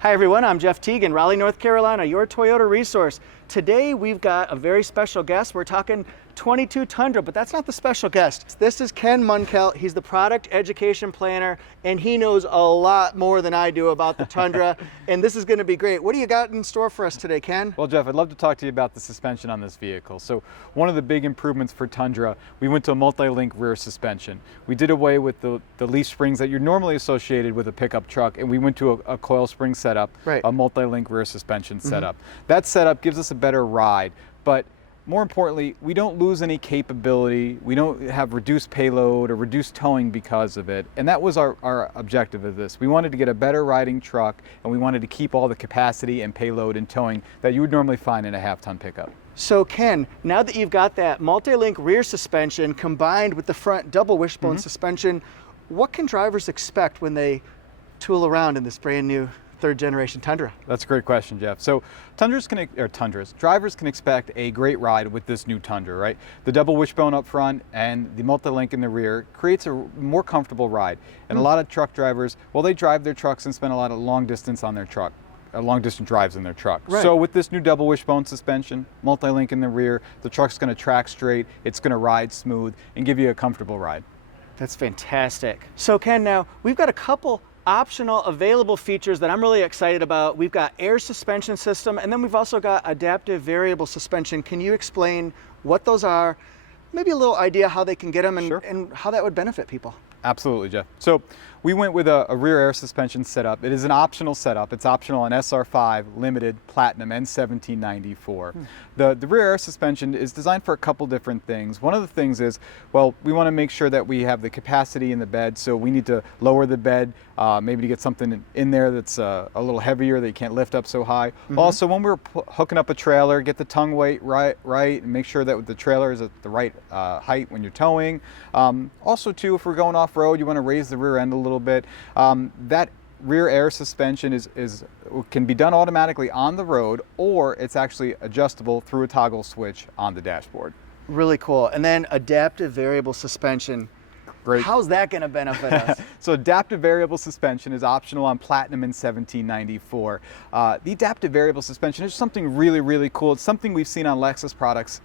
Hi everyone, I'm Jeff Teague in Raleigh, North Carolina, your Toyota resource. Today we've got a very special guest. We're talking 22 Tundra, but that's not the special guest. This is Ken Munkelt. He's the product education planner, and he knows a lot more than I do about the Tundra, and this is going to be great. What do you got in store for us today, Ken? Well, Jeff, I'd love to talk to you about the suspension on this vehicle. So one of the big improvements for Tundra, we went to a multi-link rear suspension. We did away with the leaf springs that you're normally associated with a pickup truck, and we went to a coil spring setup, right. A multi-link rear suspension setup. That setup gives us a better ride, but more importantly, we don't lose any capability. We don't have reduced payload or reduced towing because of it. And that was our objective of this. We wanted to get a better riding truck, and we wanted to keep all the capacity and payload and towing that you would normally find in a half-ton pickup. So Ken, now that you've got that multi-link rear suspension combined with the front double wishbone suspension, what can drivers expect when they tool around in this brand new third generation Tundra? That's a great question, Jeff. So drivers can expect a great ride with this new Tundra, right? The double wishbone up front and the multi-link in the rear creates a more comfortable ride. And a lot of truck drivers, well, they drive their trucks and spend a lot of long distance on their truck. Long distance drives in their truck. Right. So with this new double wishbone suspension, multi-link in the rear, the truck's going to track straight, it's going to ride smooth and give you a comfortable ride. That's fantastic. So Ken, now we've got a couple optional available features that I'm really excited about. We've got air suspension system, and then we've also got adaptive variable suspension. Can you explain what those are? Maybe a little idea how they can get them and, Sure. and how that would benefit people. Absolutely, Jeff. So we went with a rear air suspension setup. It is an optional setup. It's optional on SR5, Limited, Platinum, and 1794. The rear air suspension is designed for a couple different things. One of the things is, well, we want to make sure that we have the capacity in the bed, so we need to lower the bed, maybe to get something in there that's a little heavier that you can't lift up so high. Also, when we're hooking up a trailer, get the tongue weight right, and make sure that the trailer is at the right height when you're towing. Also, too, if we're going off-road, you want to raise the rear end a little bit. That rear air suspension can be done automatically on the road, or it's actually adjustable through a toggle switch on the dashboard. Really cool. And then adaptive variable suspension. Great. How's that going to benefit us? So adaptive variable suspension is optional on Platinum and 1794. The adaptive variable suspension is something really, really cool. It's something we've seen on Lexus products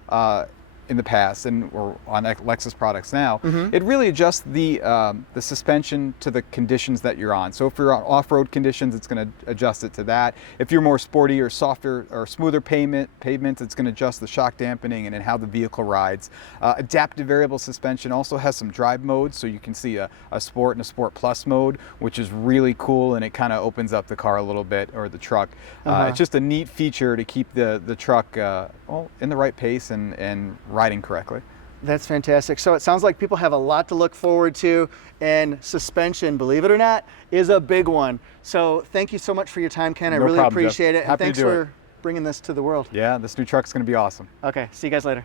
in the past, or on Lexus products now. It really adjusts the suspension to the conditions that you're on. So if you're on off-road conditions, it's going to adjust it to that. If you're more sporty or softer or smoother pavements, it's going to adjust the shock dampening and how the vehicle rides. Adaptive variable suspension also has some drive modes, so you can see a Sport and a Sport Plus mode, which is really cool, and it kind of opens up the car a little bit, or the truck. It's just a neat feature to keep the truck in the right pace and riding correctly. That's fantastic. So it sounds like people have a lot to look forward to, and suspension, believe it or not, is a big one. So thank you so much for your time, Ken. I really appreciate it. And thanks for bringing this to the world. Yeah, this new truck's going to be awesome. Okay, see you guys later.